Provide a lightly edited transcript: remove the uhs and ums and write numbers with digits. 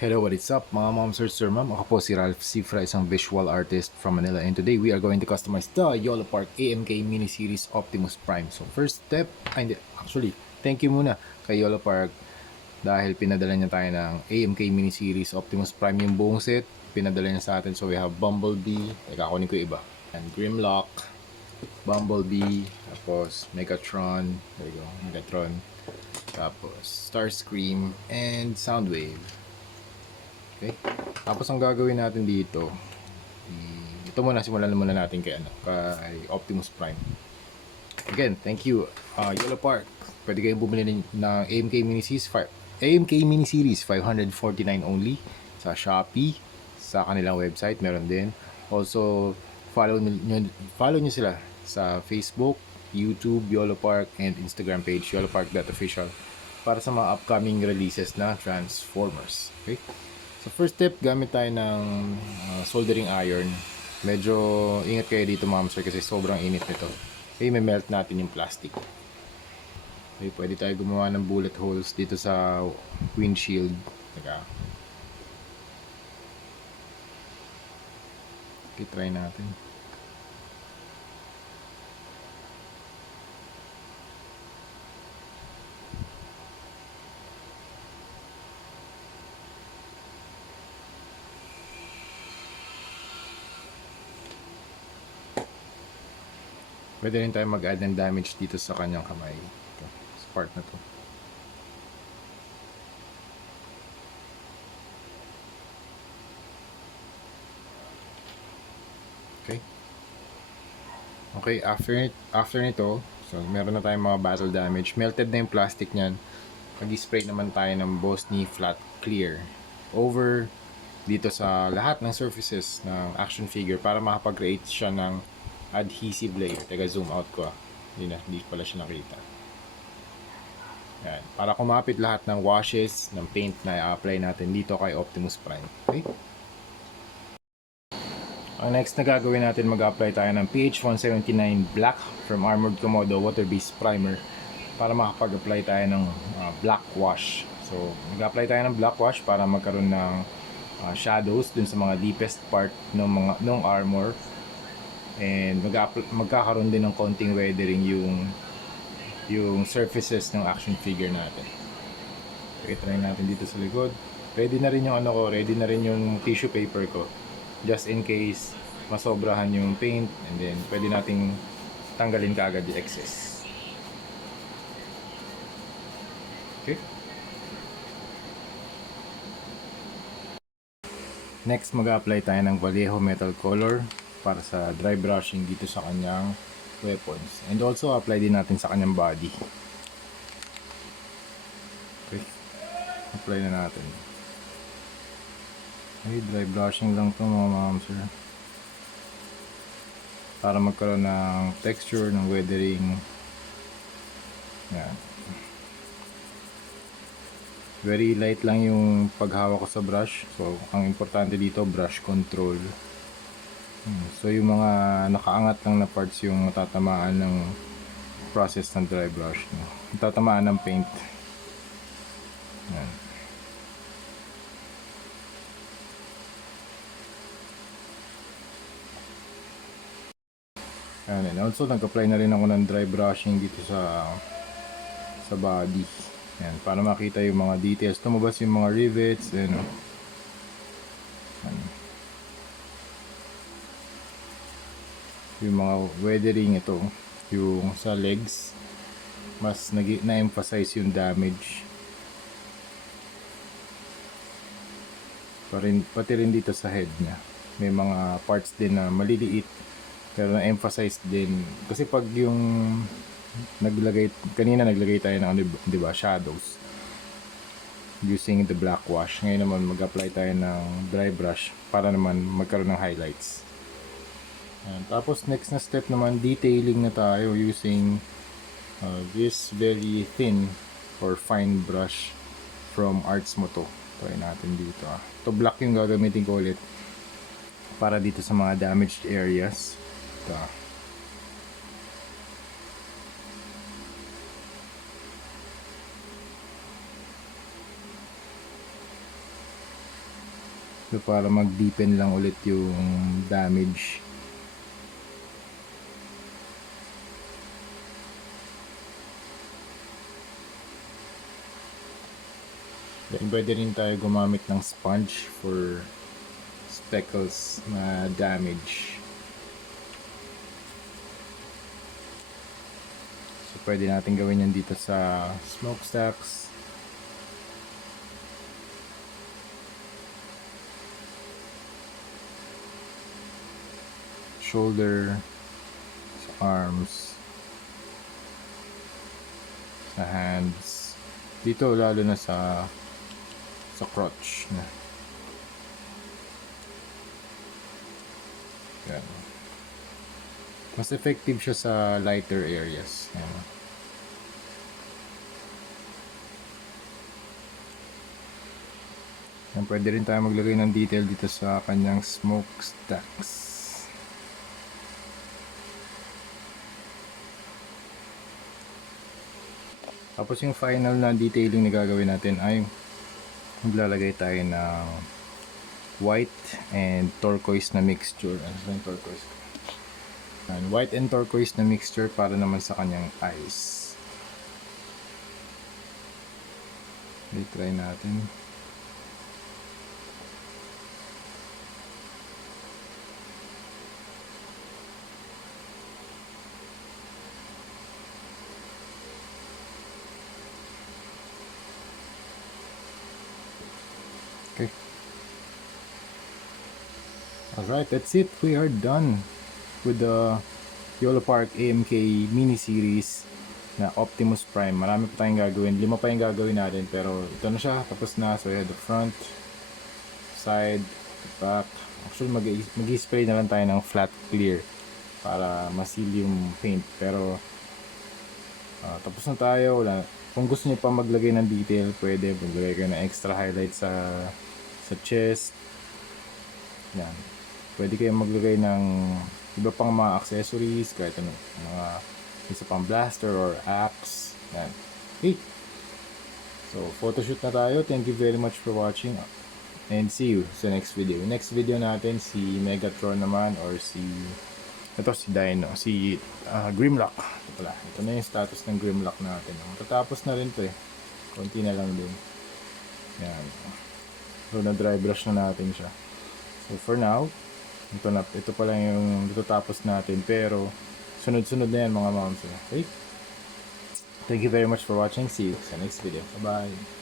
Hello, what is up mga moms or sir ma'am? Ako po si Ralph Cifra, isang visual artist from Manila, and today we are going to customize the YOLO Park AMK Mini Series Optimus Prime. So first step, actually, thank you muna kay YOLO Park dahil pinadala niya tayo ng AMK Mini Series Optimus Prime yung buong set. Pinadala niya sa atin, so we have Bumblebee, teka kunin ko yung iba, and Grimlock, Bumblebee, tapos Megatron, there you go, Megatron, tapos Starscream, and Soundwave. Okay? Tapos ang gagawin natin dito, ito muna, simulan muna natin kay Optimus Prime. Again, thank you YOLO Park. Pwede kayong bumili ng AMK Mini Series 5, AMK Mini Series 549 only sa Shopee, sa kanilang website meron din. Also, follow nyo sila sa Facebook, YouTube, YOLO Park, and Instagram page yolopark.official para sa mga upcoming releases na Transformers. Okay? So first step, gamit tayo ng soldering iron. Medyo ingat kayo dito ma'am sir kasi sobrang init nito. Okay, may melt natin yung plastic. Okay, pwede tayo gumawa ng bullet holes dito sa windshield. Teka. Okay, try natin. Pwede rin tayo mag-add ng damage dito sa kanyang kamay. Ito, sa part na to. Okay. Okay, after nito, so meron na tayong mga battle damage. Melted na yung plastic niyan. Mag-spray naman tayo ng Bosny Flat Clear over dito sa lahat ng surfaces ng action figure para makapag-create siya ng adhesive layer. Teka, zoom out ko. Hindi pala siya nakita. Yan. Para kumapit lahat ng washes, ng paint na i-apply natin dito kay Optimus Prime. Okay? Ang next na gagawin natin, mag-apply tayo ng PH179 Black from Armored Komodo Water Beast Primer para makapag-apply tayo ng black wash. So, mag-apply tayo ng black wash para magkaroon ng shadows dun sa mga deepest part ng armor. And magkakaroon din ng konting weathering yung surfaces ng action figure natin. Okay, try natin dito sa likod. Ready na rin yung ready na rin yung tissue paper ko. Just in case masobrahan yung paint, and then pwede nating tanggalin kaagad yung excess. Okay. Next, mag-apply tayo ng Vallejo Metal Color para sa dry brushing dito sa kanyang weapons. And also, apply din natin sa kanyang body. Okay. Apply na natin. Okay, dry brushing lang to mga ma'am sir. Para magkaroon ng texture, ng weathering. Yan. Very light lang yung paghawak ko sa brush. So, ang importante dito, brush control. So, yung mga nakaangat lang na parts yung matatamaan ng process ng dry brush. Matatamaan ng paint. Yan. And also, nag-apply na rin ako ng dry brushing dito sa body. Yan, para makita yung mga details. Tumabas yung mga rivets. Yan. Yung mga weathering ito. Yung sa legs. Mas na-emphasize yung damage. Pati rin dito sa head niya. May mga parts din na maliliit. Pero na-emphasize din. Kasi pag yung kanina naglagay tayo ng di ba, shadows using the black wash. Ngayon naman mag-apply tayo ng dry brush para naman magkaroon ng highlights. Tapos next na step naman, detailing na tayo using this very thin or fine brush from Arts Moto. Try natin dito. Ito black yung gagamitin ko ulit para dito sa mga damaged areas. Ito. So para mag-deepen lang ulit yung damage. Then pwede rin tayo gumamit ng sponge for speckles na damage. So pwede natin gawin yan dito sa smokestacks. Shoulder, sa arms, sa hands. Dito lalo na sa crotch na. Yan. Mas effective siya sa lighter areas. Yan. Yan, pwede rin tayo maglagay ng detail dito sa kanyang smokestacks. Tapos yung final na detailing na gagawin natin ay maglalagay tayo ng white and turquoise na mixture. Ano yung turquoise? And white and turquoise na mixture para naman sa kanyang eyes. I-try natin. Okay. Alright, that's it. We are done with the YOLO Park AMK mini-series na Optimus Prime. Marami pa tayong gagawin. 5 pa yung gagawin natin. Pero ito na siya. Tapos na. So, we have the front, side, back. Actually, mag-spray na lang tayo ng flat clear para masil yung paint. Pero, tapos na tayo. Wala. Kung gusto niyo pa maglagay ng detail, pwede. Maglagay kayo ng extra highlight sa chest. Yan. Pwede kayong maglagay ng iba pang mga accessories, kahit ano, mga isa pang blaster or axe. Yan. Okay. So, photoshoot na tayo. Thank you very much for watching. And see you sa next video. Next video natin, si Megatron naman or si Dino. Si Grimlock. Ito pala. Ito na yung status ng Grimlock natin. Matatapos na rin to eh. Konti na lang din. Yan. So, na-dry brush na natin siya. So, for now, ito pa lang yung tatapos natin. Pero, sunod-sunod na yan mga moms. Okay? Thank you very much for watching. See you sa next video. Bye-bye.